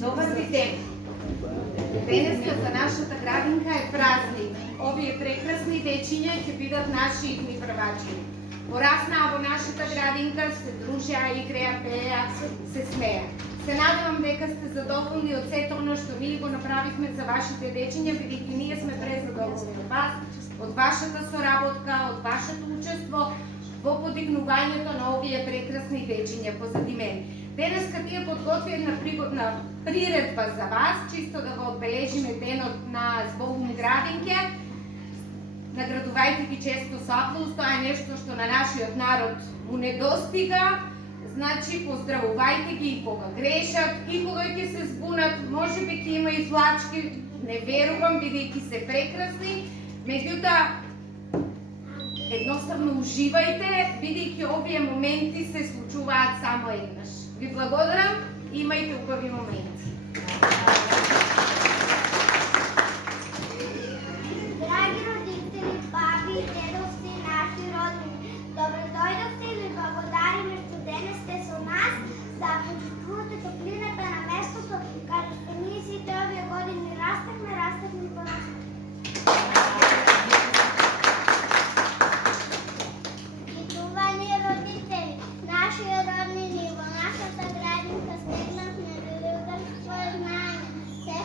Добар ви ден! Денеска за нашата градинка е празник. Овие прекрасни дечиња ќе бидат наши идни првачи. Пораснаа во нашата градинка, се дружеа, игреа, пееа, се смеа. Се надевам дека сте задоволни од сето оно што ние го направивме за вашите дечиња, бидејќи ние сме презадоволни од вас, од вашата соработка, од вашето учество во подигнувањето на овие прекрасни дечиња позади мене. Денеска тие подготви една пригодна приредба за вас, чисто да го одбележиме денот на Збогум градинке. Наградувајте ги често со аплауз, тоа е нешто што на нашиот народ му недостига. Значи, поздравувајте ги и кога грешат, и кога ќе се збунат, може би ќе има и флачки, не верувам, бидејќи се прекрасни. Меѓутоа, едноставно уживајте, бидејќи овие моменти се случуваат само еднаш. Ви благодарам и имајте убави моменти. Драги родители, баби и дедовци, наши роднини, добре дојдовте и ви благодариме што денес сте со нас да почувствувате топлината на местото, каде што ние сите овие години растевме и порастевме. Читување родители, наши роднини, во нашата градинка стегнавме да ви удрствува знаење. Се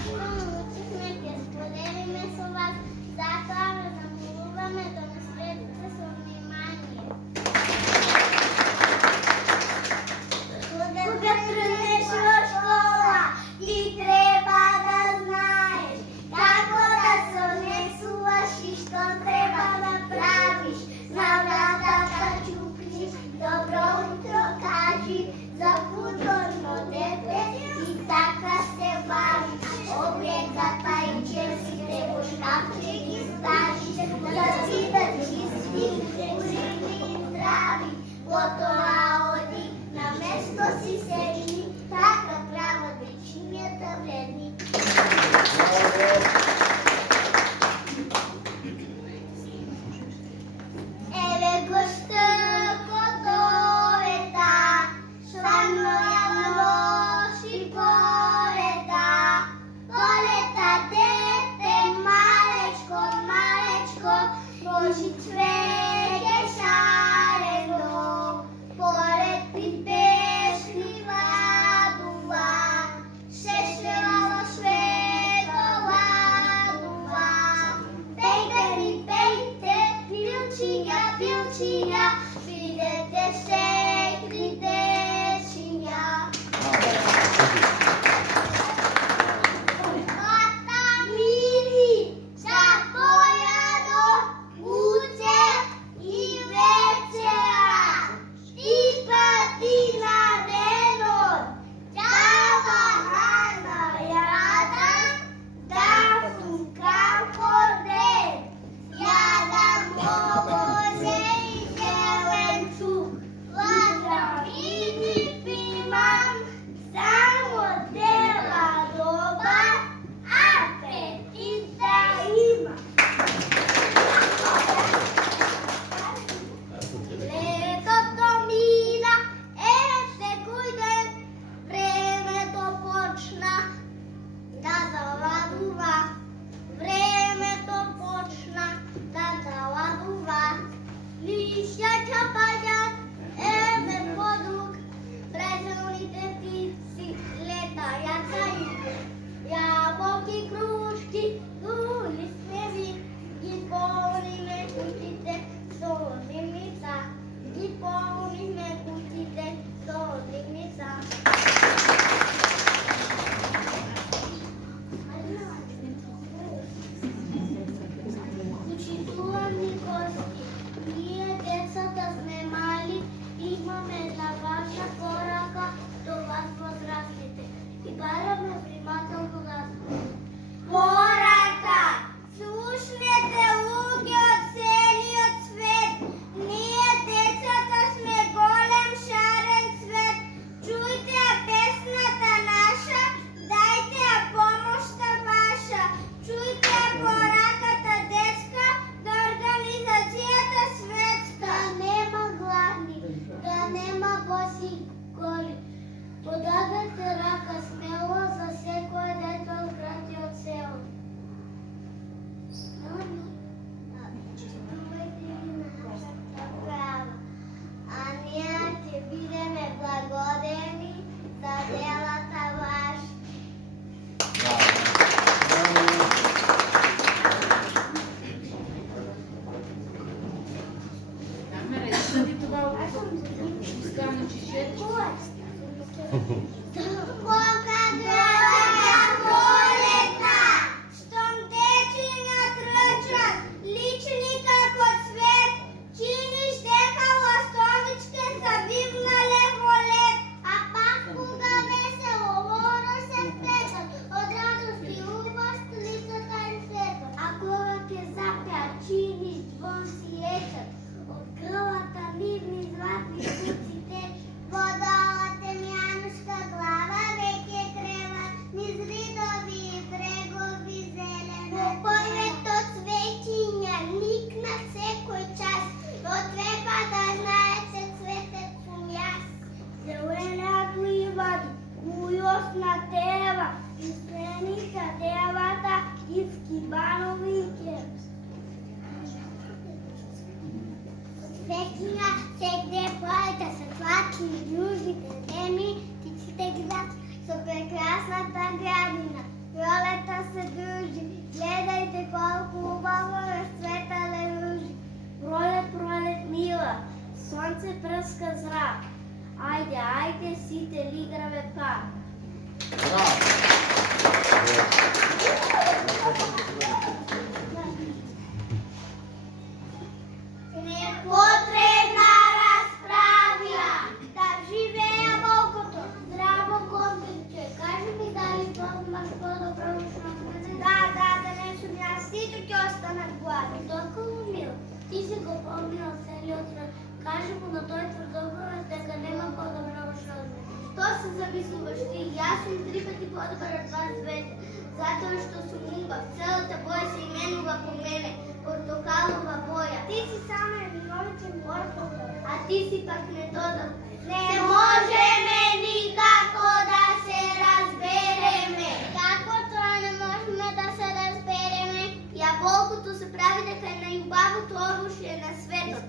Кока доаѓа пролета, штом дечиња трчат, лични како цвет, чиниш дека ластовичке са вивнале во лед. А пак кога весело воро се вплетат, од радост и убост лицата им светат. А кога ќе запеат, чиниш звонци речат, од грлата нивни златни куци течат. Водолата мјанушка глава веќе трева, низ ридови и брегови зелена. Во појмето цвеќиња никнат секој час, но треба да знаете цветет сум јас. Зелена гливади, ујосна тева, изменица девата, искибанови и кепс. Цвеќиња сегде полета се сладки, јужните земи, птиците град со прекрасната градина. Пролета се дружи, гледајте колку убаво расцветале ружи. Пролет, пролет мила, сонце прска зрак. Ајде, ајде, сите ли играме пак. Непотребна расправа, да живеја волкото, здраво конгриче. Кажи ми дали помаш по-добро ушно? Да несум јас, сите ќе останат гладни. Толку мил, ти си го помнил целиот свет. Кажи му на тој тврдоглавец дека нема по-добро ушно. Што се замислуваш ти? Јас сум 3 пати по-добар од вас двете. Затоа што сум убав, целата боја се именува по мене, портокалова боја. Ти си само виновичен портокал, а ти си пак недодал. Не можеме никако да се разбереме. Како тоа не можеме да се разбереме? Јаболкото се прави дека е најубавото оружје на светот.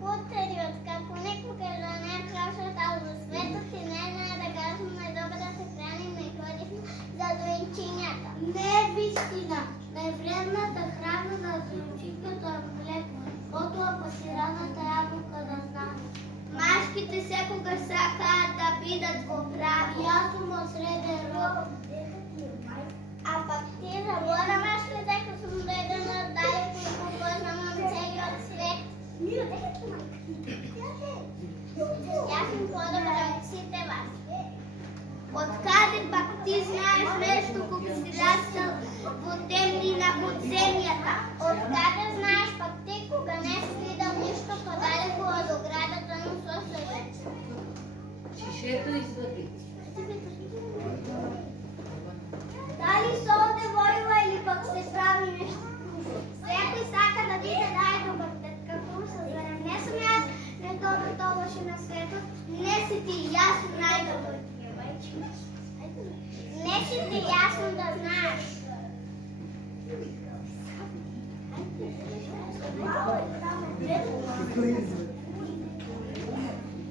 Хутериот, како некогаш да не прашатал за светот и не знае да кажеме добро да се храниме и ходихме за доенчињата. Не вистина, највредната храна за доенчињата е млеко, потоа пасираната јаболка да знаме. Машките секогаш сакаат да бидат во прави. Јас сум од среден род. А пак ти забораваш ли дека сум роден од далеко и попознам целиот свет? Јас сум подобар од сите вас. Откаде пак ти знаеш нешто кога си растал во темнина под земјата? Откаде знаеш пак ти кога не си видел ништо подалеку од оградата на соседот? Шишето извади. Дали се оде војува или пак се прави нешто? Секој сака да биде најдобар, како се зарем. Не сум јас недоброто лоши на светот, не си ти, јас сум најдобар. Не си ти јасно да знаеш.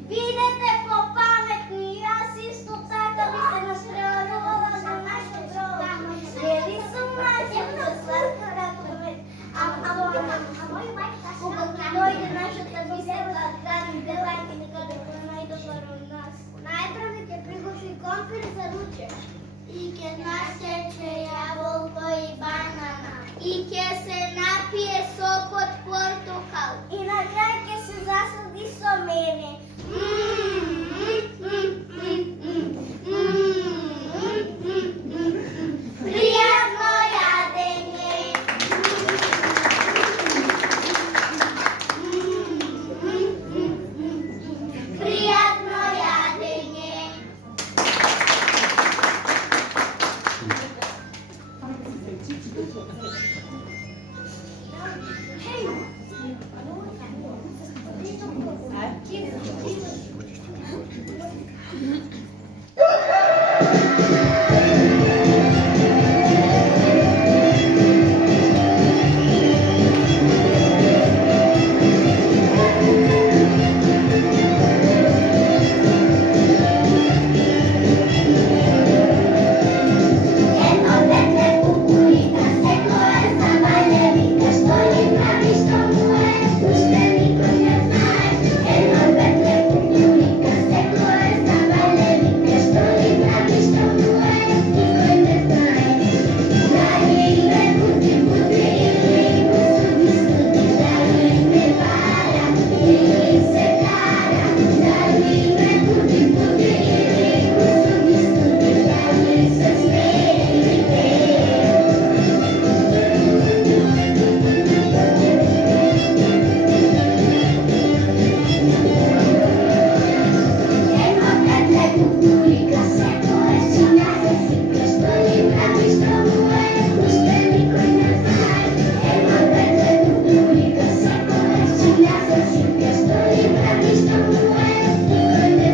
Бидете попаметни, јас исто така би се настројувала за нашата програма. Дали сум мајка сладка раковет, а мој мајка кога дојде нашата беседа, дали делајте некаде кој најдобар од нас. Најпрво ќе приготви компир за ручек. И ќе насече јаболко и банана. И ќе се напие сок од портокал. И на крај ќе се засади со мене. Thank you.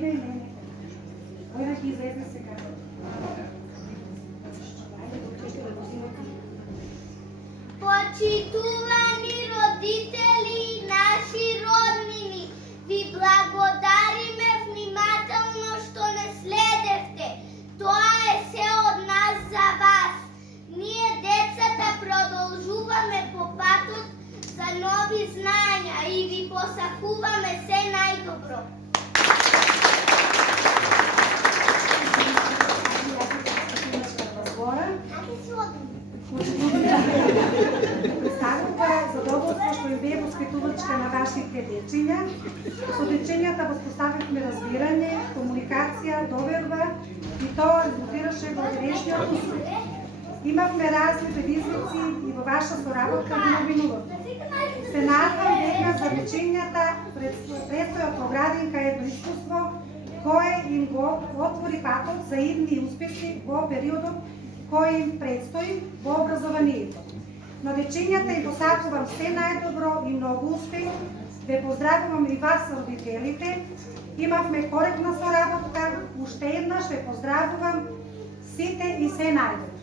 Не. Кој да ги излезе сега? Почитувани родители и наши роднини, ви благодариме внимателно што не следевте. Тоа е се од нас за вас. Ние децата продолжуваме по патот за нови знања и ви посакуваме се најдобро. Представува задоволство што им бе воспитувачка на вашите дечиња. Со дечињата воспоставивме разбирање, комуникација, доверба и тоа резултираше во денешниот успех. Имавме разни предизвици и во ваша соработка ги новинувавме. Се надевам дека за дечињата предстојат проградинка едно искуство кое им го отвори патот за идни успеси во периодот кој им предстои во образованието. На дечињата им посакувам се најдобро и многу успех. Ве поздравувам и вас, родителите. Имавме коректна соработка. Уште еднаш ве поздравувам сите и се најдобро.